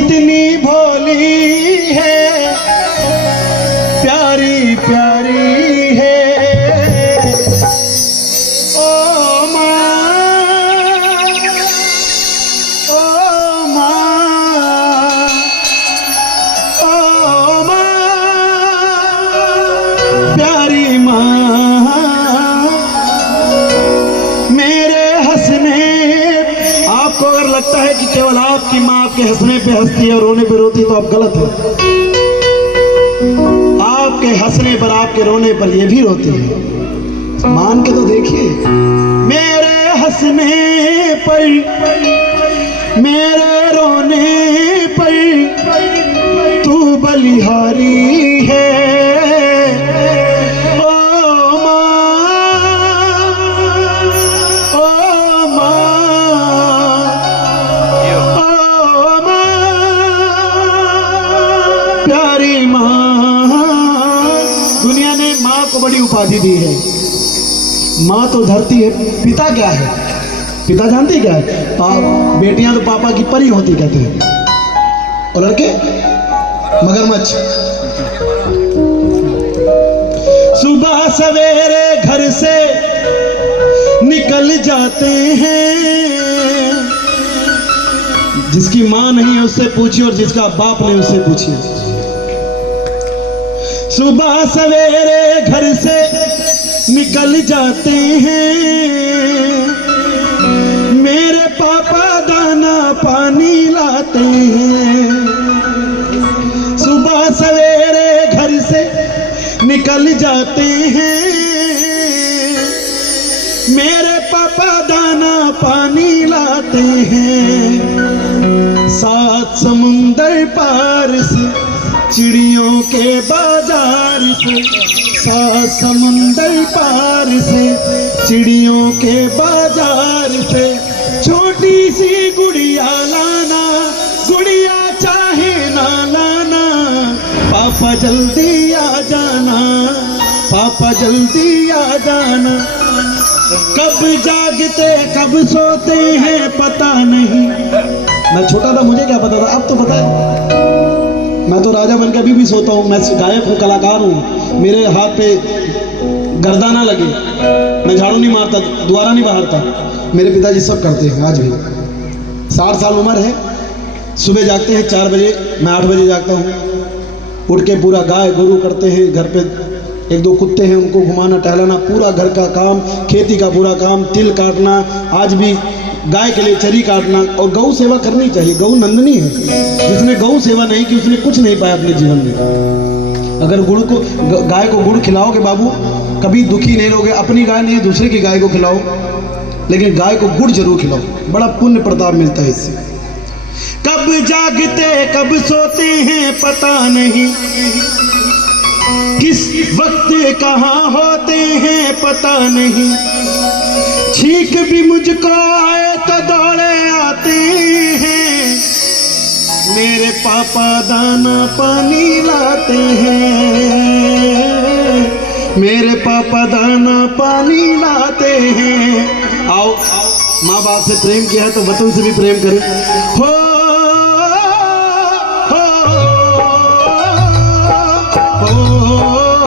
कितनी भोली है, प्यारी प्यारी है। ओ माँ, ओ माँ, ओ माँ, प्यारी माँ। मेरे हंसने, आपको अगर लगता है कि केवल आपकी माँ आपके हंसने पे हंसती है और रोने पे रोती तो आप गलत है। आपके हंसने पर, आपके रोने पर ये भी रोती है। मान के तो देखिए। मेरे हंसने पर, मेरे रोने पर तू बलिहारी है। ओ माँ, ओ माँ, ओ माँ, प्यारी माँ। दुनिया ने माँ को बड़ी उपाधि दी है। माँ तो धरती है। पिता क्या है? पिता जानते क्या है? बेटियां तो पापा की परी होती कहते हैं, और लड़के मगरमच्छ। सुबह सवेरे घर से निकल जाते हैं। जिसकी माँ नहीं है उससे पूछिए, और जिसका बाप नहीं उससे पूछिए। सुबह सवेरे घर से निकल जाते हैं, मेरे पापा दाना पानी लाते हैं। सुबह सवेरे घर से निकल जाते हैं, मेरे पापा दाना पानी लाते हैं। सात समुंदर पार से, चिड़ियों के बाजार से, सात समुंदर पार से, चिड़ियों के बाजार से, छोटी सी गुड़िया लाना, गुड़िया चाहे ना लाना। पापा जल्दी आ जाना, पापा जल्दी आ जाना। कब जागते कब सोते हैं पता नहीं। मैं छोटा था मुझे क्या पता था, अब तो पता है। मैं तो राजा बन के अभी भी सोता हूँ। मैं गायक हूँ, कलाकार हूँ। मेरे हाथ पे गर्दा ना लगे, मैं झाड़ू नहीं मारता, द्वारा नहीं बहारता। मेरे पिताजी सब करते हैं आज भी। 60 साल उम्र है। सुबह जागते हैं 4 बजे, मैं 8 बजे जागता हूँ। उठ के पूरा गाय गोरू करते हैं। घर पे 1-2 कुत्ते हैं, उनको घुमाना टहलाना, पूरा घर का काम, खेती का पूरा काम, तिल काटना, आज भी गाय के लिए चरी काटना। और गौ सेवा करनी चाहिए। गौ नंदनी है। जिसने गौ सेवा नहीं की उसने कुछ नहीं पाया अपने जीवन में। अगर गुड़ को, गाय को गुड़ खिलाओगे बाबू, कभी दुखी नहीं रहोगे। अपनी गाय नहीं, दूसरे की गाय को खिलाओ, लेकिन गाय को गुड़ जरूर खिलाओ। बड़ा पुण्य प्रताप मिलता है इससे। कब जागते कब सोते हैं पता नहीं, किस वक्त कहाँ होते हैं पता नहीं। छींक भी मुझको आए तो दौड़े आते हैं, मेरे पापा दाना पानी लाते हैं। मेरे पापा दाना पानी लाते हैं। आओ, माँ बाप से प्रेम किया है तो वतन से भी प्रेम करें। हो, हो, हो, हो,